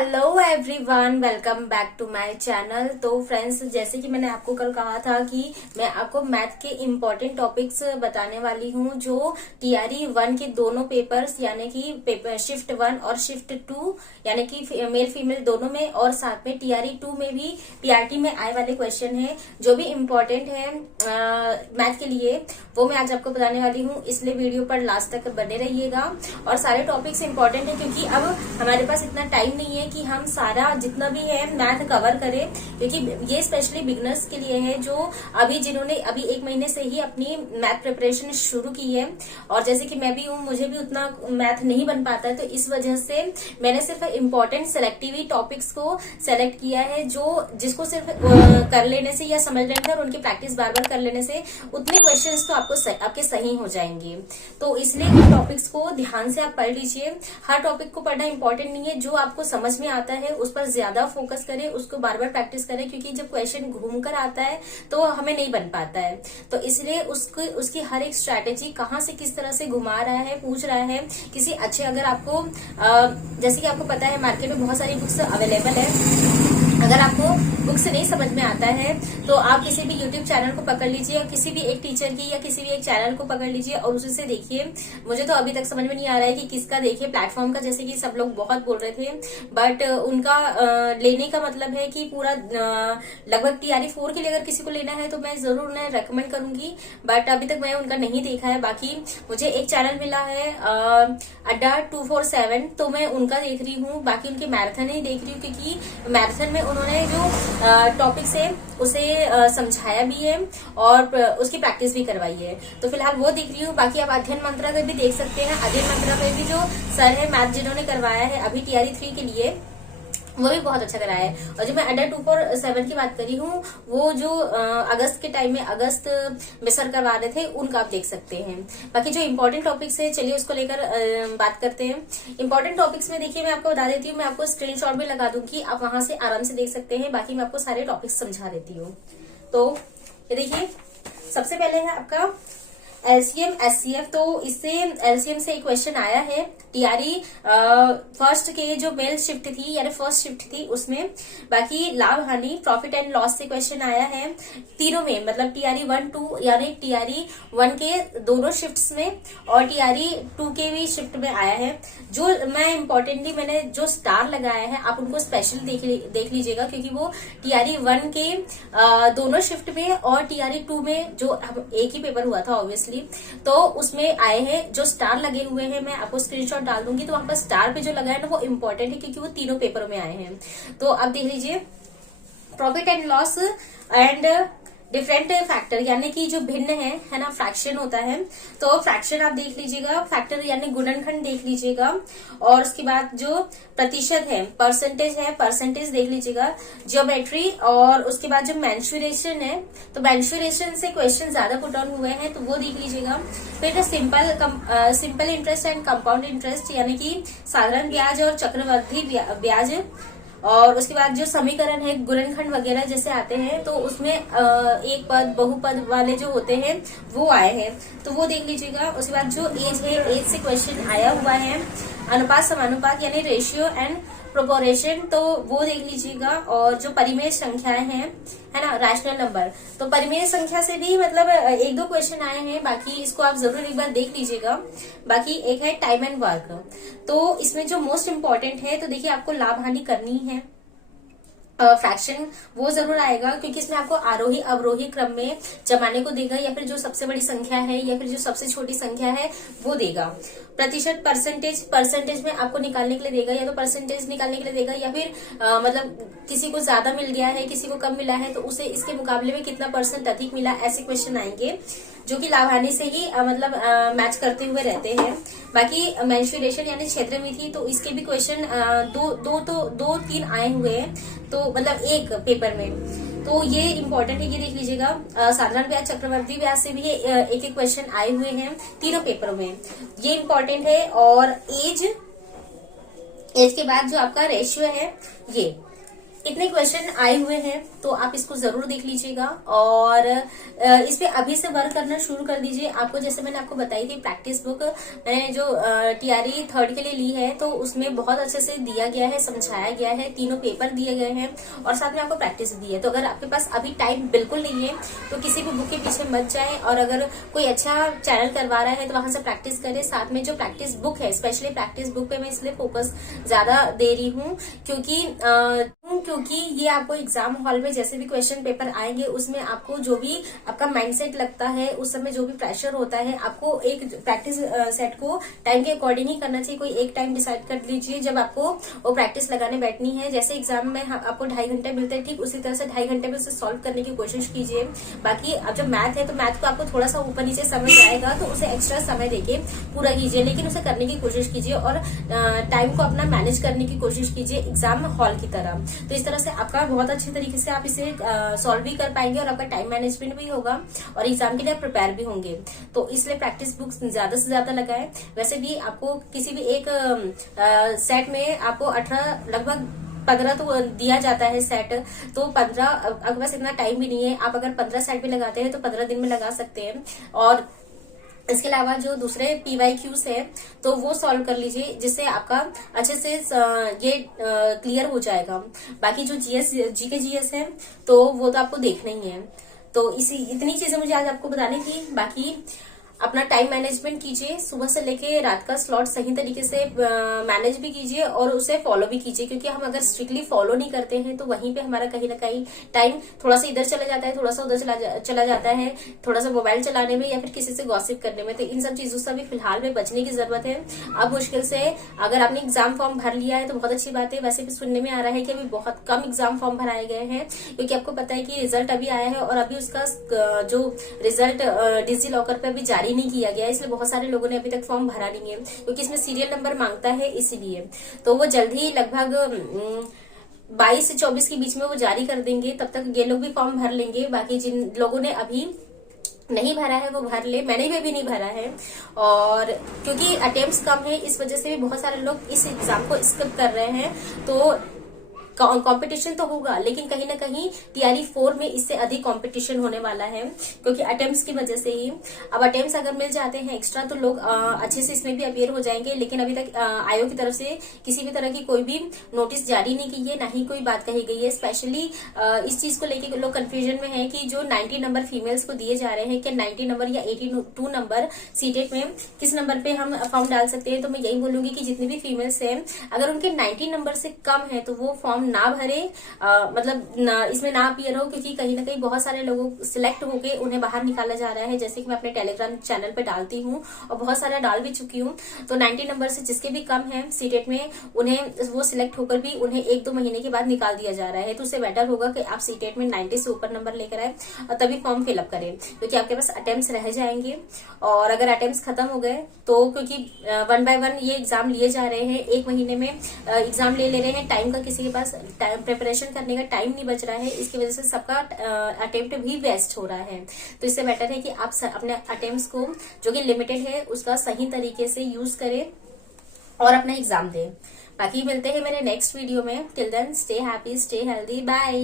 Hello everyone, welcome back to my channel. तो friends, जैसे कि मैंने आपको कल कहा था कि मैं आपको मैथ के इम्पोर्टेंट टॉपिक्स बताने वाली हूँ जो टीआरई 1 के दोनों पेपर्स यानी कि पेपर शिफ्ट 1 और शिफ्ट 2 यानी कि मेल फीमेल दोनों में, और साथ में टीआरई 2 में भी पीआरटी में आए वाले क्वेश्चन है जो भी इम्पोर्टेंट है मैथ के लिए, वो मैं आज आपको बताने वाली हूँ। इसलिए वीडियो पर लास्ट तक बने रहिएगा। और सारे टॉपिक्स इम्पोर्टेंट है क्योंकि अब हमारे पास इतना टाइम नहीं है कि हम सारा जितना भी है मैथ कवर करें, क्योंकि ये स्पेशली बिगनर्स के लिए है जो जिन्होंने अभी 1 महीने से ही अपनी मैथ प्रिपरेशन शुरू की है। और जैसे कि मैं भी हूँ, मुझे भी उतना मैथ नहीं बन पाता है, तो इस वजह से मैंने सिर्फ इम्पोर्टेंट सेलेक्टिव टॉपिक्स को सेलेक्ट किया है जिसको सिर्फ कर लेने से या समझ लेने से और उनकी प्रैक्टिस बार बार कर लेने से उतने क्वेश्चंस तो आपके सही हो जाएंगे। तो इसलिए इन टॉपिक्स को ध्यान से आप पढ़ लीजिए। हर टॉपिक को पढ़ना इंपॉर्टेंट नहीं है, जो आपको समझ में आता है उस पर ज्यादा फोकस करें, उसको बार बार प्रैक्टिस करें, क्योंकि जब क्वेश्चन घूम कर आता है तो हमें नहीं बन पाता है। तो इसलिए उसकी हर एक स्ट्रैटेजी कहाँ से किस तरह से घुमा रहा है, पूछ रहा है किसी अच्छे, अगर आपको जैसे कि आपको पता है मार्केट में बहुत सारी बुक्स अवेलेबल है। अगर आपको बुक्स नहीं समझ में आता है तो आप किसी भी यूट्यूब चैनल को पकड़ लीजिए और किसी भी एक टीचर की या किसी भी एक चैनल को पकड़ लीजिए और उसी से देखिए। मुझे तो अभी तक समझ में नहीं आ रहा है कि किसका देखिए प्लेटफॉर्म का, जैसे कि सब लोग बहुत बोल रहे थे, बट उनका लेने का मतलब है कि पूरा लगभग टीआरई 4 के लिए अगर किसी को लेना है तो मैं जरूर उन्हें रेकमेंड करूंगी, बट अभी तक मैं उनका नहीं देखा है। बाकी मुझे एक चैनल मिला है अड्डा 247, तो मैं उनका देख रही हूँ। बाकी उनकी मैराथन ही देख रही हूँ क्योंकि मैराथन में उन्होंने जो टॉपिक्स है उसे समझाया भी है और उसकी प्रैक्टिस भी करवाई है, तो फिलहाल वो देख रही हूँ। बाकी आप अध्ययन मंत्रा का भी देख सकते हैं। अध्ययन मंत्रा में भी जो सर है मैथ जिन्होंने करवाया है अभी टीआरई 3 के लिए, वो भी बहुत अच्छा कराया है। और जो मैं अंडर 247 की बात कर रही हूँ, वो जो अगस्त के टाइम में अगस्त में सर करवा रहे थे, उनका आप देख सकते हैं। बाकी जो इम्पोर्टेंट टॉपिक्स है, चलिए उसको लेकर बात करते हैं। इम्पोर्टेंट टॉपिक्स में देखिए, मैं आपको बता देती हूँ, मैं आपको स्क्रीनशॉट भी लगा दूंगी, आप वहां से आराम से देख सकते हैं। बाकी मैं आपको सारे टॉपिक्स समझा देती हूँ। तो ये देखिए, सबसे पहले है आपका एलसीएम एचसीएफ। तो इससे एलसीएम से एक क्वेश्चन आया है टीआरई फर्स्ट के जो मेल शिफ्ट थी यानी फर्स्ट शिफ्ट थी उसमें। बाकी लाभ हानि प्रॉफिट एंड लॉस से क्वेश्चन आया है तीनों में, मतलब टीआरई 1 2 यानी टीआरई 1 के दोनों शिफ्ट्स में और टीआरई 2 के भी शिफ्ट में आया है। जो मैं इम्पोर्टेंटली मैंने जो स्टार लगाया है आप उनको स्पेशल देख लीजिएगा, क्योंकि वो टीआरई 1 के दोनों शिफ्ट में और टीआरई 2 में जो एक ही पेपर हुआ था ऑब्वियसली, तो उसमें आए हैं। जो स्टार लगे हुए हैं मैं आपको स्क्रीनशॉट डाल दूंगी, तो वहां पर स्टार पे जो लगा है ना वो इम्पोर्टेंट है क्योंकि वो तीनों पेपरों में आए हैं। तो आप देख लीजिए, profit and loss and different factor यानी कि जो भिन्न है ना, फ्रैक्शन होता है। तो फ्रैक्शन आप देख लीजिएगा, फैक्टर यानी गुणनखंड देख लीजिएगा, और उसके बाद जो प्रतिशत है परसेंटेज देख लीजिएगा, ज्योमेट्री, और उसके बाद जो मेंसुरेशन है, तो मेंसुरेशन से क्वेश्चन ज्यादा पुट ऑन हुए हैं तो वो देख लीजिएगा। फिर simple interest and compound interest यानी कि साधारण ब्याज और चक्रवृद्धि ब्याज, और उसके बाद जो समीकरण है गुणनखंड वगैरह जैसे आते हैं तो उसमें एक पद बहुपद वाले जो होते हैं वो आए हैं, तो वो देख लीजिएगा। उसके बाद जो एज है, एज से क्वेश्चन आया हुआ है, अनुपात समानुपात यानी रेशियो एंड प्रोपोर्शन, तो वो देख लीजिएगा। और जो परिमेय संख्याएं हैं है ना, रैशनल नंबर, तो परिमेय संख्या से भी मतलब 1-2 क्वेश्चन आए हैं। बाकी इसको आप जरूर एक बार देख लीजिएगा। बाकी एक है टाइम एंड वर्क, तो इसमें जो मोस्ट इम्पोर्टेंट है, तो देखिए आपको लाभ हानि करनी है, फ्रैक्शन वो जरूर आएगा क्योंकि इसमें आपको आरोही अवरोही क्रम में जमाने को देगा, या फिर जो सबसे बड़ी संख्या है या फिर जो सबसे छोटी संख्या है वो देगा। प्रतिशत परसेंटेज में आपको निकालने के लिए देगा, या तो परसेंटेज निकालने के लिए देगा, या फिर मतलब किसी को ज्यादा मिल गया है किसी को कम मिला है तो उसे इसके मुकाबले में कितना % अधिक मिला, ऐसे क्वेश्चन आएंगे जो कि लाभ हानि से ही मतलब मैच करते हुए रहते हैं। बाकी मेंसुरेशन यानी क्षेत्रमिति, तो इसके भी क्वेश्चन 2-3 आए हुए हैं, तो मतलब एक पेपर में, तो ये इम्पोर्टेंट है, ये देख लीजिएगा। साधारण ब्याज चक्रवृद्धि ब्याज से भी एक क्वेश्चन आए हुए हैं तीनों पेपरों में, ये इम्पोर्टेंट है। और एज के बाद जो आपका रेशियो है, इतने क्वेश्चन आए हुए हैं तो आप इसको जरूर देख लीजिएगा और इस पे अभी से वर्क करना शुरू कर दीजिए। आपको जैसे मैंने आपको बताई थी प्रैक्टिस बुक मैंने जो टीआरई थर्ड के लिए ली है तो उसमें बहुत अच्छे से दिया गया है, समझाया गया है, तीनों पेपर दिए गए हैं और साथ में आपको प्रैक्टिस दी है। तो अगर आपके पास अभी टाइम बिल्कुल नहीं है तो किसी भी बुक के पीछे मत जाए और अगर कोई अच्छा चैनल करवा रहा है तो वहां से प्रैक्टिस करें। साथ में जो प्रैक्टिस बुक है, स्पेशली प्रैक्टिस बुक पे मैं इसलिए फोकस ज्यादा दे रही हूँ क्योंकि ये आपको एग्जाम हॉल में जैसे भी क्वेश्चन पेपर आएंगे उसमें आपको जो भी आपका माइंडसेट लगता है, उस समय जो भी प्रेशर होता है, आपको एक प्रैक्टिस सेट को टाइम के अकॉर्डिंग ही करना चाहिए। कोई एक टाइम डिसाइड कर लीजिए जब आपको वो प्रैक्टिस लगाने बैठनी है। जैसे एग्जाम में आपको 2.5 घंटे मिलते हैं, ठीक उसी तरह से 2.5 घंटे में उसे सॉल्व करने की कोशिश कीजिए। बाकी अब जब मैथ है तो मैथ को आपको थोड़ा सा ऊपर नीचे समझ आएगा तो उसे एक्स्ट्रा समय देके पूरा कीजिए, लेकिन उसे करने की कोशिश कीजिए और टाइम को अपना मैनेज करने की कोशिश कीजिए एग्जाम हॉल की तरह। तो इस तरह से आपका बहुत अच्छे तरीके से आप इसे सॉल्व भी कर पाएंगे और आपका टाइम मैनेजमेंट भी होगा और एग्जाम के लिए प्रिपेयर भी होंगे। तो इसलिए प्रैक्टिस बुक्स ज्यादा से ज्यादा लगाएं। वैसे भी आपको किसी भी एक सेट में आपको 18 लगभग 15 तो दिया जाता है सेट, तो 15 आपके पास इतना टाइम भी नहीं है। आप अगर 15 सेट भी लगाते हैं तो 15 दिन में लगा सकते हैं। और इसके अलावा जो दूसरे PYQs है तो वो सॉल्व कर लीजिए जिससे आपका अच्छे से ये क्लियर हो जाएगा। बाकी जो जीके जीएस है तो वो तो आपको देखना ही है। तो इतनी चीजें मुझे आज आपको बतानी थी। बाकी अपना टाइम मैनेजमेंट कीजिए, सुबह से लेके रात का स्लॉट सही तरीके से मैनेज भी कीजिए और उसे फॉलो भी कीजिए, क्योंकि हम अगर स्ट्रिक्टली फॉलो नहीं करते हैं तो वहीं पे हमारा कहीं ना कहीं टाइम थोड़ा सा इधर चला जाता है, थोड़ा सा उधर चला जाता है, थोड़ा सा मोबाइल चलाने में या फिर किसी से गॉसिप करने में। तो इन सब चीजों से भी फिलहाल में बचने की जरूरत है। अब मुश्किल से अगर आपने एग्जाम फॉर्म भर लिया है तो बहुत अच्छी बात है। वैसे भी सुनने में आ रहा है कि अभी बहुत कम एग्जाम फॉर्म भराए गए हैं, क्योंकि आपको पता है कि रिजल्ट अभी आया है और अभी उसका जो रिजल्ट डिजी लॉकर पे अभी जारी नहीं किया गया, इसलिए बहुत सारे लोगों ने अभी तक फॉर्म भरा नहीं है, क्योंकि इसमें सीरियल नंबर मांगता है इसीलिए। तो वो जल्द ही लगभग 22 से 24 के बीच में वो जारी कर देंगे, तब तक ये लोग भी फॉर्म भर लेंगे। बाकी जिन लोगों ने अभी नहीं भरा है वो भर ले, मैंने भी नहीं भरा है। और क्योंकि अटेम्प्ट्स कम है इस वजह से भी बहुत सारे लोग इस एग्जाम को स्किप कर रहे हैं। तो कंपटीशन तो होगा, लेकिन कहीं ना कहीं टीआरई 4 में इससे अधिक कंपटीशन होने वाला है, क्योंकि अटेम्प्ट्स की वजह से ही। अब अटेम्प्ट्स अगर मिल जाते हैं एक्स्ट्रा तो लोग अच्छे से इसमें भी अपियर हो जाएंगे, लेकिन अभी तक आयोग की तरफ से किसी भी तरह की कोई भी नोटिस जारी नहीं की है, ना ही कोई बात कही गई है। स्पेशली इस चीज को लेकर लोग कंफ्यूजन में है कि जो 90 नंबर फीमेल्स को दिए जा रहे हैं, कि 90 नंबर या 82 नंबर सीटेट में किस नंबर पे हम फॉर्म डाल सकते हैं। तो मैं यही बोलूंगी कि जितनी भी फीमेल्स हैं अगर उनके 90 नंबर से कम है तो वो फॉर्म ना भरे, मतलब इसमें ना अपीयर हो, क्योंकि कहीं ना कहीं बहुत सारे लोगों सिलेक्ट होके उन्हें बाहर निकाला जा रहा है। जैसे कि मैं अपने टेलीग्राम चैनल पे डालती हूँ और बहुत सारा डाल भी चुकी हूँ। तो 90 नंबर से जिसके भी कम है सीटेट में, उन्हें वो सिलेक्ट होकर भी उन्हें 1-2 महीने के बाद निकाल दिया जा रहा है। तो उससे बेटर होगा कि आप सीटेट में 90 से ऊपर नंबर लेकर आए और तभी फॉर्म फिलअप करें, क्योंकि आपके पास अटेम्प्ट्स रह जाएंगे। और अगर अटेम्प्ट्स खत्म हो गए तो, क्योंकि 1 बाय 1 ये एग्जाम लिए जा रहे हैं, 1 महीने में एग्जाम ले रहे हैं, टाइम का किसी के पास प्रिपरेशन करने का टाइम नहीं बच रहा है, इसकी वजह से सबका अटेम्प्ट भी वेस्ट हो रहा है। तो इससे बेटर है कि आप अपने अटेम्प्ट्स को जो कि लिमिटेड है उसका सही तरीके से यूज करें और अपना एग्जाम दें। बाकी मिलते हैं मेरे नेक्स्ट वीडियो में। Till then stay happy, stay healthy, bye.